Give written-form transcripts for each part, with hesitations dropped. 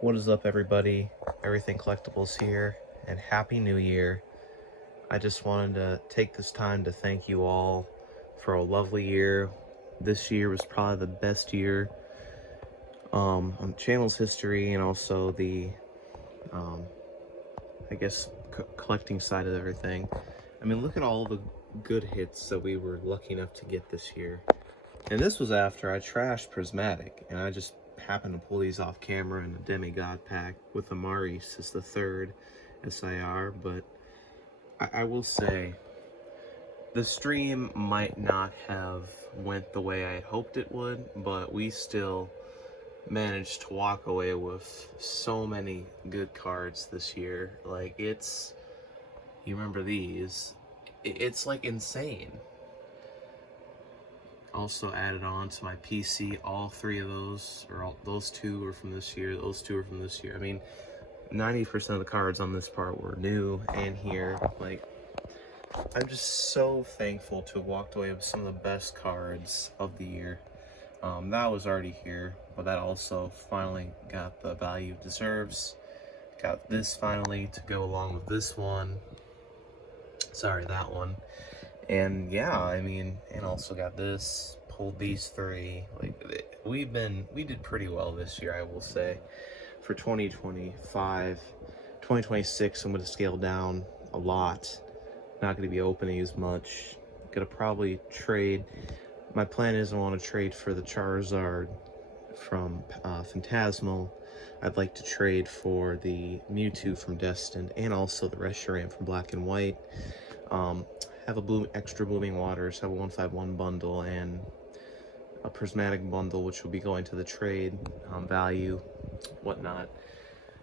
What is up, everybody? Everything Collectibles here, and Happy New Year. I just wanted to take this time to thank you all for a lovely year. This year was probably the best year on the channel's history, and also the, I guess, collecting side of everything. I mean, look at all the good hits that we were lucky enough to get this year. And this was after I trashed Prismatic, and I just happened to pull these off camera in a Demigod pack with Amaris as the third SIR. But I will say, the stream might not have went the way I had hoped it would, but we still managed to walk away with so many good cards this year. Like, it's, you remember these, it's like insane. Also added on to my PC, all three of those, or those two were from this year, those two were from this year. I mean, 90% of the cards on this part were new and here. Like, I'm just so thankful to have walked away with some of the best cards of the year. That was already here, but that also finally got the value it deserves. Got this finally to go along with this one. Sorry, that one. And yeah, I mean, and also got this, pulled these three. Like, we did pretty well this year, I will say. For 2025, 2026, I'm going to scale down a lot. Not going to be opening as much. Going to probably trade. My plan is I want to trade for the Charizard from Phantasmal. I'd like to trade for the Mewtwo from Destined, and also the Reshiram from Black and White. Have a extra Blooming Waters, have a 151 bundle, and a Prismatic bundle, which will be going to the trade value, whatnot.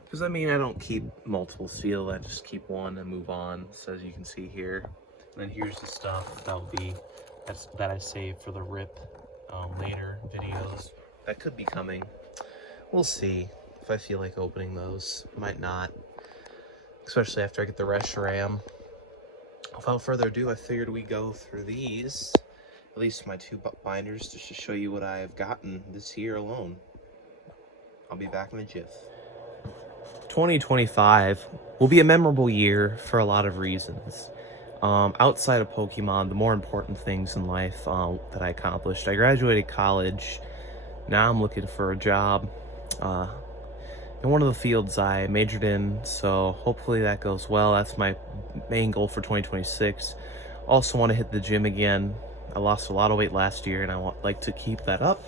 Because, I mean, I don't keep multiple sealed, I just keep one and move on, so as you can see here. And then here's the stuff that I saved for the RIP later videos. That could be coming. We'll see if I feel like opening those. Might not. Especially after I get the Reshiram. Without further ado, I figured we'd go through these, at least my two binders, just to show you what I've gotten this year alone. I'll be back in a jiff. 2025 will be a memorable year for a lot of reasons. Outside of Pokemon, the more important things in life that I accomplished. I graduated college. Now I'm looking for a job in one of the fields I majored in, so hopefully that goes well. That's my main goal for 2026. Also want to hit the gym again. I lost a lot of weight last year, and I like to keep that up.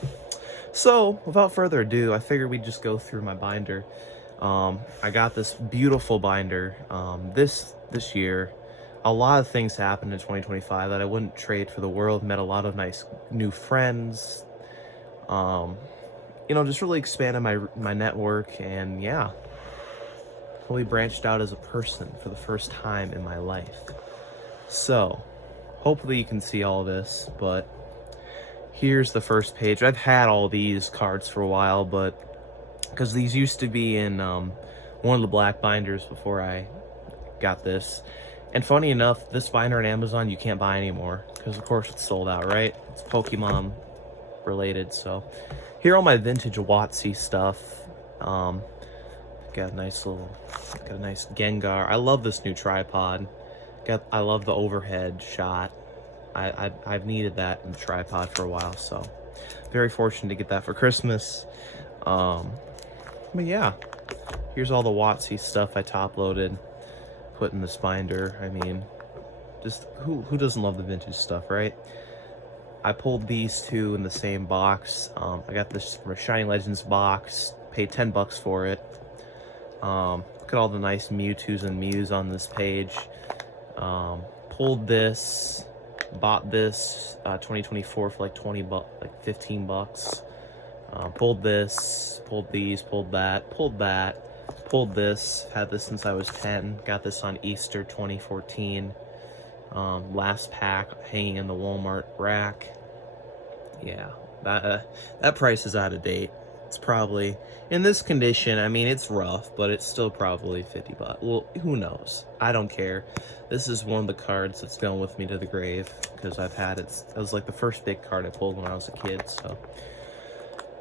So without further ado, I figured we'd just go through my binder. I got this beautiful binder this year. A lot of things happened in 2025 that I wouldn't trade for the world. Met a lot of nice new friends. You know, just really expanded my network, and yeah, really branched out as a person for the first time in my life. So hopefully you can see all this, but here's the first page. I've had all these cards for a while, but because these used to be in one of the black binders before I got this. And funny enough, this binder on Amazon you can't buy anymore because of course it's sold out, right? It's Pokemon related. So here all my vintage WotC stuff. Got a nice Gengar. I love this new tripod. I love the overhead shot. I've needed that in the tripod for a while, so very fortunate to get that for Christmas. But yeah, here's all the WotC stuff I top loaded, put in this binder. I mean, just who doesn't love the vintage stuff, right? I pulled these two in the same box. I got this from a Shiny Legends box, paid 10 bucks for it. Look at all the nice Mewtwo's and Mews on this page. Pulled this, bought this 2024 for like 20 bucks, like 15 bucks. Pulled this, pulled these, pulled that, pulled this. Had this since I was 10. Got this on Easter 2014. Last pack hanging in the Walmart rack. Yeah, that price is out of date. It's probably in this condition. I mean, it's rough, but it's still probably 50 bucks. Well, who knows? I don't care. This is one of the cards that's going with me to the grave because I've had it. It was like the first big card I pulled when I was a kid. So,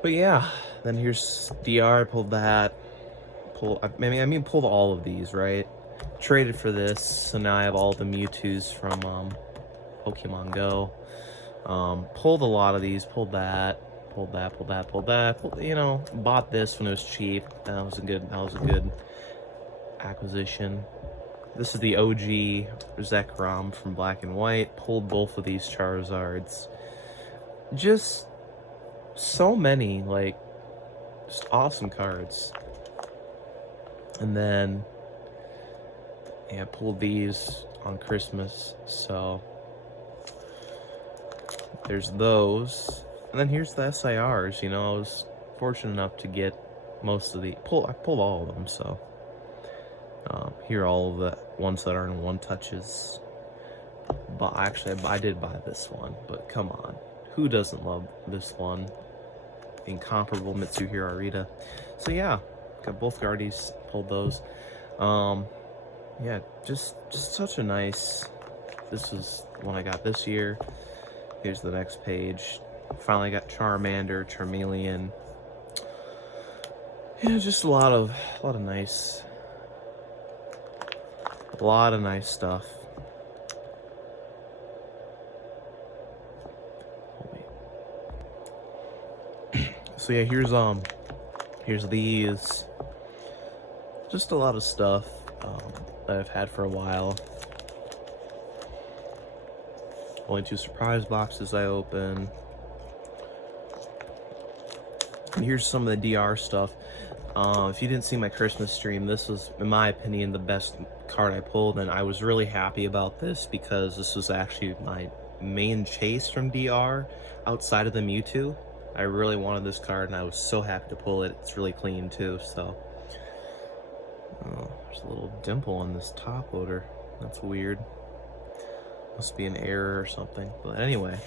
but yeah, then here's DR. I pulled that. pull, I mean pulled all of these, right? Traded for this, so now I have all the Mewtwo's from Pokemon Go. Pulled a lot of these, pulled that, you know, bought this when it was cheap. That was a good acquisition. This is the OG Zekrom from Black and White. Pulled both of these Charizards. Just so many, like, just awesome cards. And then, yeah, pulled these on Christmas, so there's those. And then here's the SIRs, you know, I was fortunate enough to get most of the, I pulled all of them, so. Here are all of the ones that are in one touches. But actually, I did buy this one, but come on. Who doesn't love this one? Incomparable Mitsuhiro Arita. So yeah, got both Guardies, pulled those. Yeah, just such a nice, this is one I got this year. Here's the next page. Finally got Charmander, Charmeleon. Yeah, just a lot of nice, stuff. So yeah, here's these. Just a lot of stuff that I've had for a while. Only 2 surprise boxes I open. And here's some of the DR stuff. If you didn't see my Christmas stream, this was, in my opinion, the best card I pulled, and I was really happy about this because this was actually my main chase from DR outside of the Mewtwo. I really wanted this card, and I was so happy to pull it. It's really clean, too, so. Oh, there's a little dimple on this top loader. That's weird. Must be an error or something. But anyway.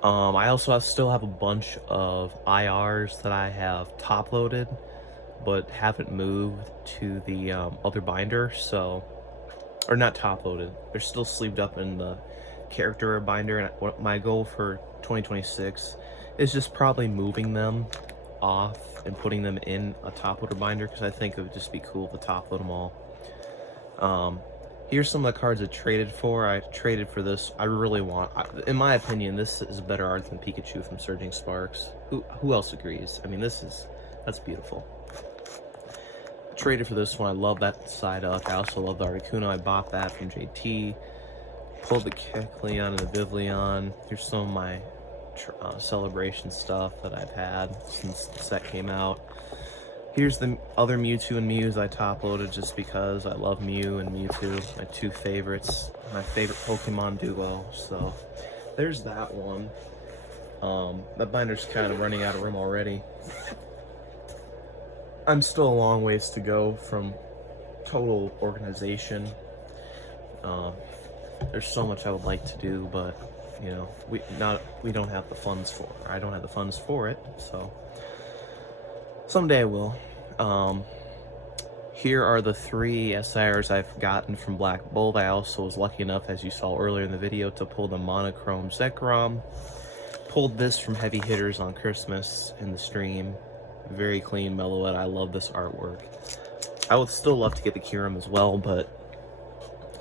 I also still have a bunch of IRs that I have top loaded, but haven't moved to the other binder, so, or not top loaded. They're still sleeved up in the character binder, and my goal for 2026 is just probably moving them off and putting them in a top loader binder, because I think it would just be cool to top load them all. Here's some of the cards I traded for. I traded for this. I really want, in my opinion, this is better art than Pikachu from Surging Sparks. Who else agrees? I mean, that's beautiful. I traded for this one. I love that Psyduck. I also love the Articuno. I bought that from JT. Pulled the Kecleon and the Vivillon. Here's some of my celebration stuff that I've had since the set came out. Here's the other Mewtwo and Mews I top loaded just because I love Mew and Mewtwo, my 2 favorites, my favorite Pokemon duo. So there's that one. That binder's kind of running out of room already. I'm still a long ways to go from total organization. There's so much I would like to do, but you know, we don't have the funds for it. I don't have the funds for it, so someday I will. Here are the 3 SIRs I've gotten from Black Bolt. I also was lucky enough, as you saw earlier in the video, to pull the Monochrome Zekrom. Pulled this from Heavy Hitters on Christmas in the stream. Very clean Meloette. I love this artwork. I would still love to get the Kyurem as well, but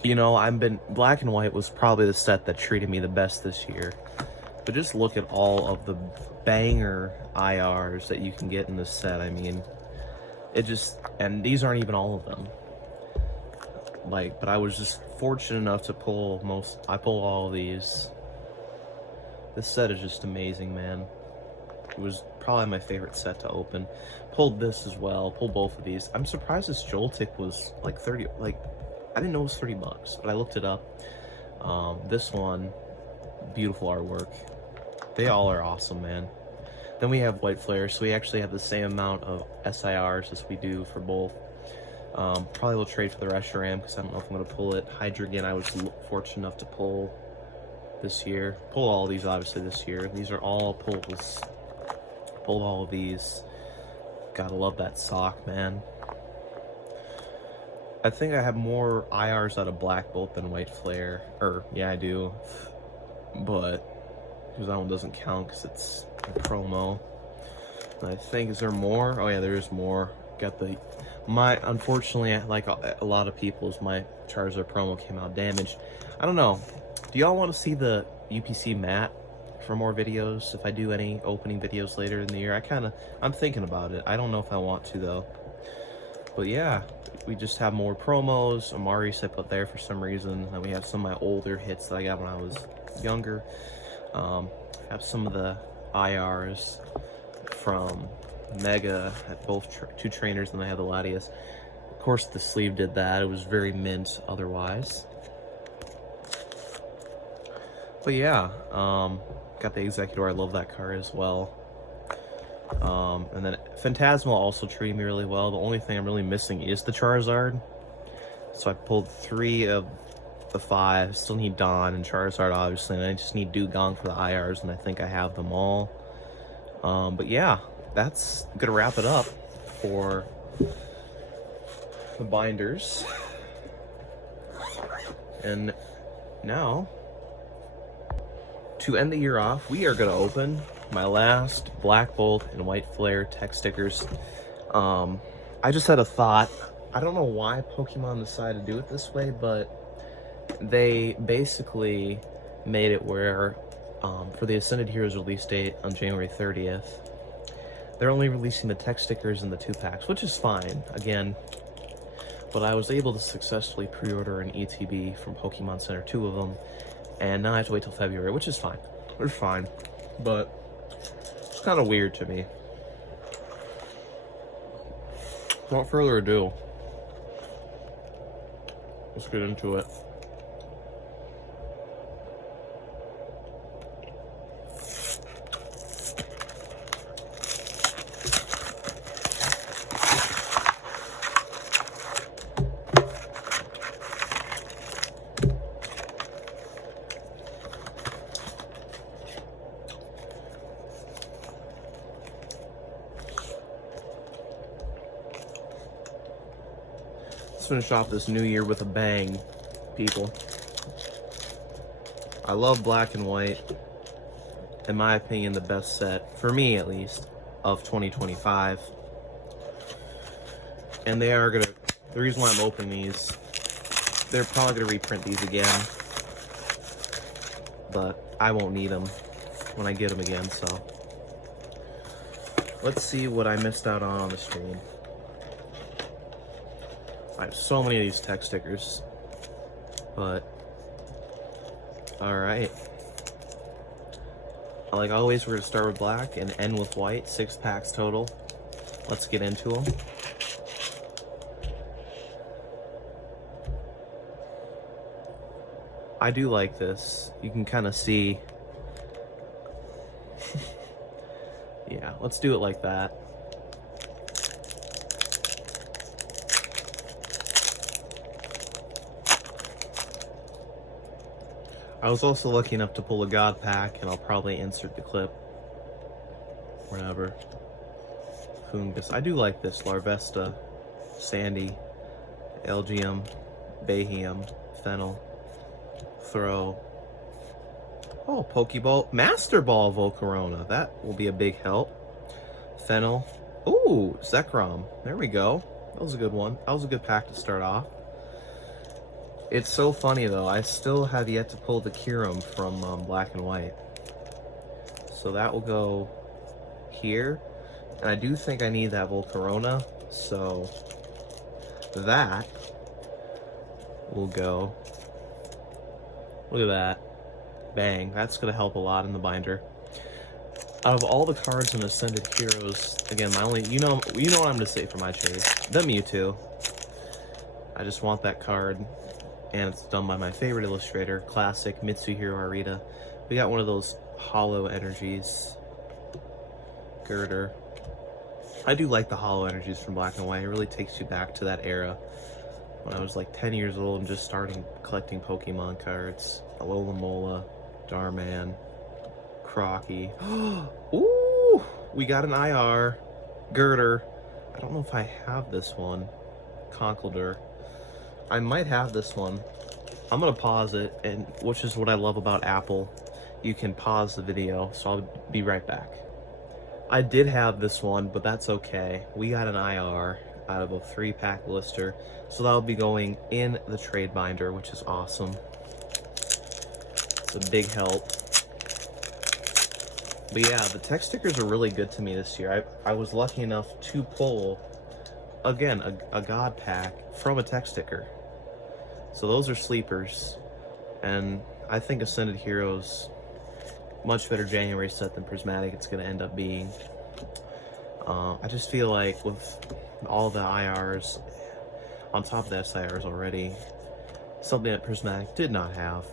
you know, Black and White was probably the set that treated me the best this year. But just look at all of the banger IRs that you can get in this set. I mean, and these aren't even all of them. Like, but I was just fortunate enough to pull I pulled all of these. This set is just amazing, man. It was probably my favorite set to open. Pulled this as well, pulled both of these. I'm surprised this Joltik was like 30, like, I didn't know it was 30 bucks, but I looked it up. This one, beautiful artwork. They all are awesome, man. Then we have White Flare, so we actually have the same amount of SIRs as we do for both. Probably will trade for the Reshiram because I don't know if I'm going to pull it. Hydreigon, I was fortunate enough to pull this year. Pull all these, obviously, this year. These are all pulls. Pulled all of these. Gotta love that sock, man. I think I have more IRs out of Black Bolt than White Flare. Yeah, I do. But because that one doesn't count because it's a promo. And I think, is there more? Oh yeah, there is more. got the unfortunately, like a lot of people's, my Charizard promo came out damaged. I don't know. Do y'all want to see the UPC mat for more videos? If I do any opening videos later in the year, I'm thinking about it. I don't know if I want to though. But yeah, we just have more promos. Amari set up there for some reason. And we have some of my older hits that I got when I was younger. Have some of the IRs from Mega at both two trainers, and I have the Latias. Of course, the sleeve did that. It was very mint otherwise. But yeah, got the Executor. I love that card as well. And then Phantasmal also treated me really well. The only thing I'm really missing is the Charizard. So I pulled 3 of the 5. Still need Dawn and Charizard, obviously, and I just need Dugong for the IRs, and I think I have them all. But yeah, that's gonna wrap it up for the binders. And now, to end the year off, we are gonna open my last Black Bolt and White Flare tech stickers. I just had a thought. I don't know why Pokemon decided to do it this way, but they basically made it where for the Ascended Heroes release date on January 30th, they're only releasing the tech stickers in the 2-packs, which is fine, again. But I was able to successfully pre-order an ETB from Pokemon Center, 2 of them, and now I have to wait till February, which is fine. They're fine, but it's kind of weird to me. Without further ado, let's get into it. Finish off this new year with a bang, people. I love Black and White. In my opinion, the best set, for me at least, of 2025. And they are gonna, the reason why I'm opening these, they're probably gonna reprint these again, but I won't need them when I get them again, so. Let's see what I missed out on the stream. I have so many of these tech stickers, but alright. Like always, we're going to start with black and end with white. 6 packs total. Let's get into them. I do like this. You can kind of see. Yeah, let's do it like that. I was also lucky enough to pull a God pack, and I'll probably insert the clip wherever. Fungus. I do like this. Larvesta, Sandy, Elgium, Bayhem, Fennel, Throw. Oh, Pokeball, Master Ball Volcarona. That will be a big help. Fennel. Ooh, Zekrom. There we go. That was a good one. That was a good pack to start off. It's so funny though, I still have yet to pull the Kyurem from Black and White. So that will go here. And I do think I need that Volcarona, so that will go. Look at that. Bang. That's going to help a lot in the binder. Out of all the cards in Ascended Heroes, again, my only, you know what I'm going to say for my chase. The Mewtwo. I just want that card. And it's done by my favorite illustrator, classic Mitsuhiro Arita. We got one of those hollow energies. Girder. I do like the hollow energies from Black and White. It really takes you back to that era when I was like 10 years old and just starting collecting Pokemon cards. Alola Mola, Darman, Crocky. Ooh, we got an IR. Girder. I don't know if I have this one. Conkeldurr. I might have this one. I'm gonna pause it, and which is what I love about Apple. You can pause the video, so I'll be right back. I did have this one, but that's okay. We got an IR out of a 3-pack blister, so that'll be going in the trade binder, which is awesome. It's a big help. But yeah, the tech stickers are really good to me this year. I was lucky enough to pull, again, a God pack from a tech sticker. So those are sleepers, and I think Ascended Heroes much better January set than Prismatic it's going to end up being. I just feel like with all the IRs on top of the SIRs already, something that Prismatic did not have,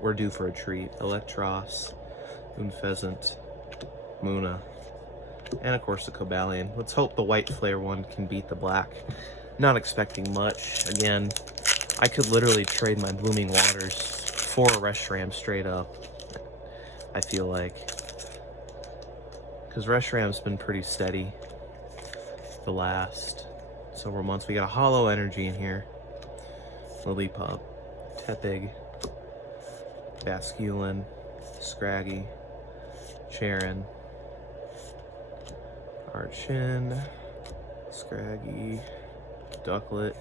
we're due for a treat. Electros, Moon Pheasant, Muna, and of course the Cobalion. Let's hope the white flare one can beat the black. Not expecting much. Again, I could literally trade my Blooming Waters for a Reshiram straight up, I feel like. Because Reshiram's been pretty steady the last several months. We got a Hollow Energy in here. Lillipup, Tepig, Basculin, Scraggy, Cheren, Archin, Scraggy, Ducklet,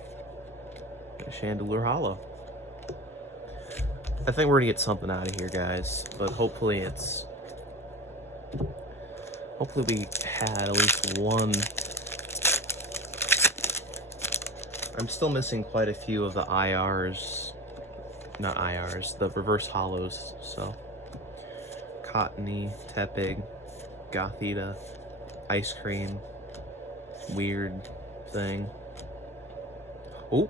Chandelure Hollow. I think we're gonna get something out of here, guys, but hopefully we had at least one. I'm still missing quite a few of the IRs, not IRs, the reverse hollows. So Cottony, Tepig, Gothita, Ice Cream, weird thing. Oh,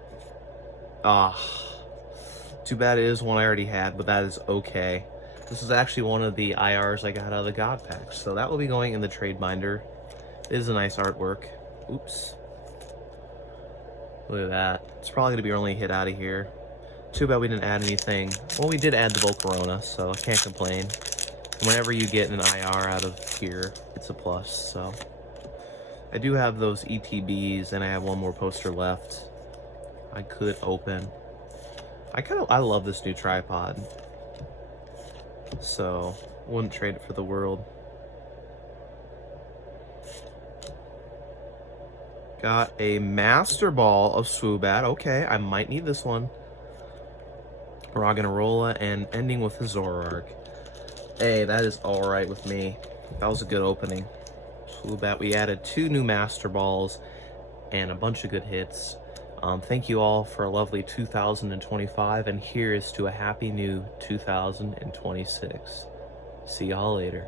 too bad it is one I already had, but that is okay. This is actually one of the IRs I got out of the God packs, so that will be going in the trade binder. It is a nice artwork. Oops. Look at that. It's probably going to be our only hit out of here. Too bad we didn't add anything. Well, we did add the Volcarona, so I can't complain. Whenever you get an IR out of here, it's a plus, so. I do have those ETBs, and I have one more poster left I could open. I love this new tripod, so wouldn't trade it for the world. Got a Master Ball of Swoobat. Okay, I might need this one. Roggenrola, and ending with a Zoroark. Hey, that is alright with me. That was a good opening. Swoobat, we added 2 new Master Balls and a bunch of good hits. Thank you all for a lovely 2025, and here is to a happy new 2026. See y'all later.